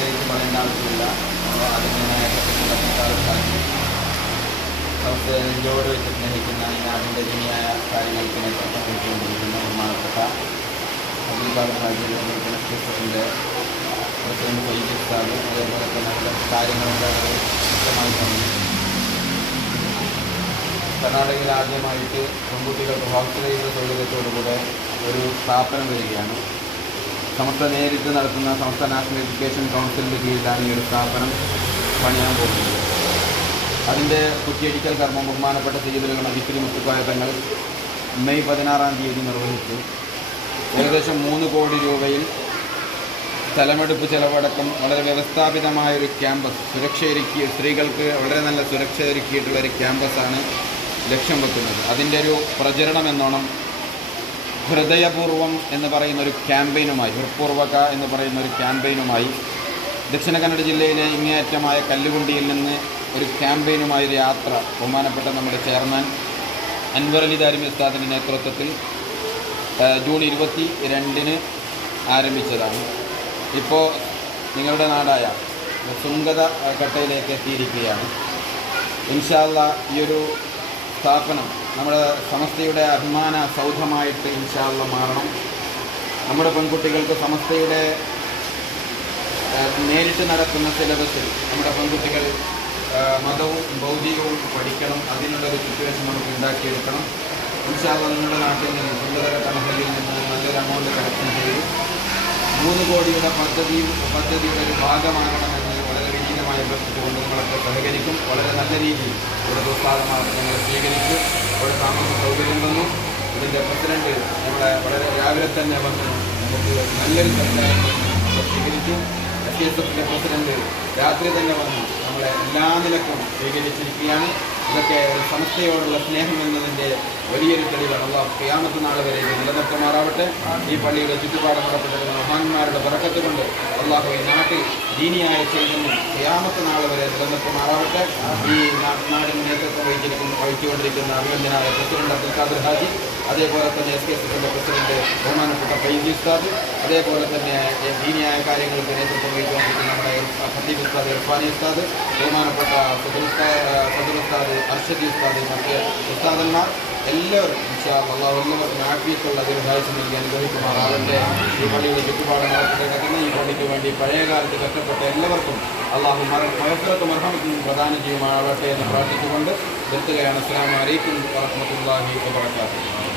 പ്രത്യേകിച്ച് പറയേണ്ട ആവശ്യമില്ല. അതിങ്ങനെ സംസ്ഥയെ നെഞ്ചോട് വെച്ച് സ്നേഹിക്കുന്ന ഈ നാടിൻ്റെ ദീനിയായ കാര്യങ്ങൾക്ക് നേതൃത്വം നൽകിക്കൊണ്ടിരിക്കുന്ന ബഹുമാനപ്പെട്ട അബ്ദുൽ ഹാജിയുടെ പ്രസിഡന്റ് ഫൈസി ഉസ്താദ്, അതേപോലെ തന്നെ നമ്മുടെ കാര്യങ്ങളുടെ വ്യക്തമായി പറഞ്ഞു. കർണാടകയിൽ ആദ്യമായിട്ട് പെൺകുട്ടികൾക്ക് ഹോസ്റ്റലുകളുടെ സൗകര്യത്തോടുകൂടെ ഒരു സ്ഥാപനം വരികയാണ്. സമസ്ത നേരിട്ട് നടത്തുന്ന സമസ്ത നാഷണൽ എഡ്യൂക്കേഷൻ കൗൺസിലിൻ്റെ കീഴിലാണ് ഈ ഒരു സ്ഥാപനം പണിയാൻ പോകുന്നത്. അതിൻ്റെ കുറ്റിയടിക്കൽ കർമ്മം ബഹുമാനപ്പെട്ട സയ്യിദുൽ ഉലമ ദിക്രി മുസ്തഫായ തങ്ങൾ മെയ് 16-ാം തീയതി നിർവഹിച്ചു. ഏകദേശം 3 കോടി രൂപയിൽ സ്ഥലമെടുപ്പ് ചെലവടക്കം വളരെ വ്യവസ്ഥാപിതമായൊരു ക്യാമ്പസ് സുരക്ഷയൊരുക്കി, സ്ത്രീകൾക്ക് വളരെ നല്ല സുരക്ഷ ഒരുക്കിയിട്ടുള്ളൊരു ക്യാമ്പസാണ് ലക്ഷ്യം വെക്കുന്നത്. അതിൻ്റെ ഒരു പ്രചരണം എന്നോണം ഹൃദയപൂർവം എന്ന് പറയുന്നൊരു ക്യാമ്പയിനുമായി, ഹൃത്പൂർവക എന്ന് പറയുന്നൊരു ക്യാമ്പയിനുമായി ദക്ഷിണ കന്നഡ ജില്ലയിലെ ഇങ്ങേയറ്റമായ കല്ലുകുണ്ടിയിൽ നിന്ന് ഒരു ക്യാമ്പയിനുമായി ഒരു യാത്ര ബഹുമാനപ്പെട്ട നമ്മുടെ ചെയർമാൻ അൻവർ അലി ദാരിമി ഉസ്താദിൻ്റെ നേതൃത്വത്തിൽ ജൂൺ 22-ന് ആരംഭിച്ചതാണ്. ഇപ്പോൾ നിങ്ങളുടെ നാടായ സുങ്കത കട്ടയിലേക്ക് എത്തിയിരിക്കുകയാണ്. ഇൻഷാ അല്ലാഹ് ഈ ഒരു സ്ഥാപനം നമ്മുടെ സമസ്തയുടെ അഭിമാന സൗധമായിട്ട് ഇൻഷാ അല്ലാഹ് മാറണം. നമ്മുടെ പെൺകുട്ടികൾക്ക് സമസ്തയുടെ നേരിട്ട് നടക്കുന്ന സിലബസിൽ നമ്മുടെ പെൺകുട്ടികൾ മതവും ഭൗതികവും പഠിക്കണം. അതിനുള്ളൊരു സിറ്റുവേഷൻ നമുക്ക് ഉണ്ടാക്കിയെടുക്കണം. ഇൻഷാ അല്ലാഹ് നിങ്ങളുടെ നാട്ടിൽ നിന്ന് സുന്ദരഘട്ട മഹലിൽ നിന്ന് നല്ലൊരു എമൗണ്ട് കളക്ഷൻ ചെയ്ത് 3 കോടിയുടെ പദ്ധതിയുടെ ഒരു ഭാഗമാകണമെന്ന് വളരെ വിനീതമായ അഭ്യർത്ഥിച്ചുകൊണ്ട് നിങ്ങളൊക്കെ സഹകരിക്കും. വളരെ നല്ല രീതിയിൽ ഇവിടെ ഉത്സാഹമാർഗം ഞങ്ങൾ സ്വീകരിച്ചു. അവിടെ താമസ സൗകര്യം വന്നു. ഇതിൻ്റെ പ്രസിഡന്റ് നമ്മളെ വളരെ രാവിലെ തന്നെ വന്ന് നമുക്ക് നല്ലൊരു സംസാരം സ്വീകരിച്ചു. SSFിൻ്റെ പ്രസിഡന്റ് രാത്രി തന്നെ വന്ന് നമ്മളെ എല്ലാ നിലക്കും സ്വീകരിച്ചിരിക്കുകയാണ്. ഇതൊക്കെ ഒരു സംസ്ഥയോടുള്ള സ്നേഹം എന്നതിൻ്റെ വലിയൊരു തെളിവാണ്. അല്ലാഹു ഖിയാമത്ത് നാൾ വരെ നിലനിർത്തുമാറാവട്ടെ. ഈ പള്ളിയുടെ ചുറ്റുപാട് നടത്തപ്പെടുന്ന മഹാന്മാരുടെ ബറക്കത്ത് കൊണ്ട് അല്ലാഹു ഈ നാട്ടിൽ ദീനിയായ ചൈതന്യം ഖിയാമത്ത് നാൾ വരെ നിലനിർത്തുമാറാവട്ടെ. ഈ നാടിന് നേതൃത്വം വഹിച്ചുകൊണ്ടിരിക്കുന്ന അഭിനന്ദനായ പ്രസിഡന്റ് അബ്ദുൽ ഖാദർ ഹാജി, അതേപോലെ തന്നെ SKSFിൻ്റെ പ്രസിഡന്റ് ബഹുമാനപ്പെട്ട ഫൈസി ഉസ്താദ്, അതേപോലെ തന്നെ ദീനിയായ കാര്യങ്ങൾക്ക് നേതൃത്വം വഹിച്ചുകൊണ്ടിരിക്കുന്ന നമ്മുടെ ഖത്തീബ് ഉസ്താദ് ഇർഫാനി ഉസ്താദ്, ബഹുമാനപ്പെട്ട സദർ ഉസ്താദ് അർഷദി ഉസ്താദ്, മറ്റ് ഉസ്താദന്മാർ എല്ലാവരും ഇൻഷാ അല്ലാഹ് എല്ലാവർക്കും ആഫിയത്തുള്ള ദീർഘായുസ്സ് നൽകി അനുഗ്രഹിക്കുമാറാവട്ടെ. ഈ പള്ളിയുടെ ചുറ്റുപാട് നടക്കുന്ന ഈ പള്ളിക്ക് വേണ്ടി പഴയകാലത്ത് കഷ്ടപ്പെട്ട എല്ലാവർക്കും അല്ലാഹു മഗ്ഫിറത്തും മർഹമത്തും പ്രദാനം ചെയ്യുമാറാവട്ടെ എന്ന് പ്രാർത്ഥിച്ചുകൊണ്ട് നിർത്തുകയാണ്. അസ്സലാമു അലൈക്കും വറഹ്മത്തുള്ളാഹി വബറകാതുഹു.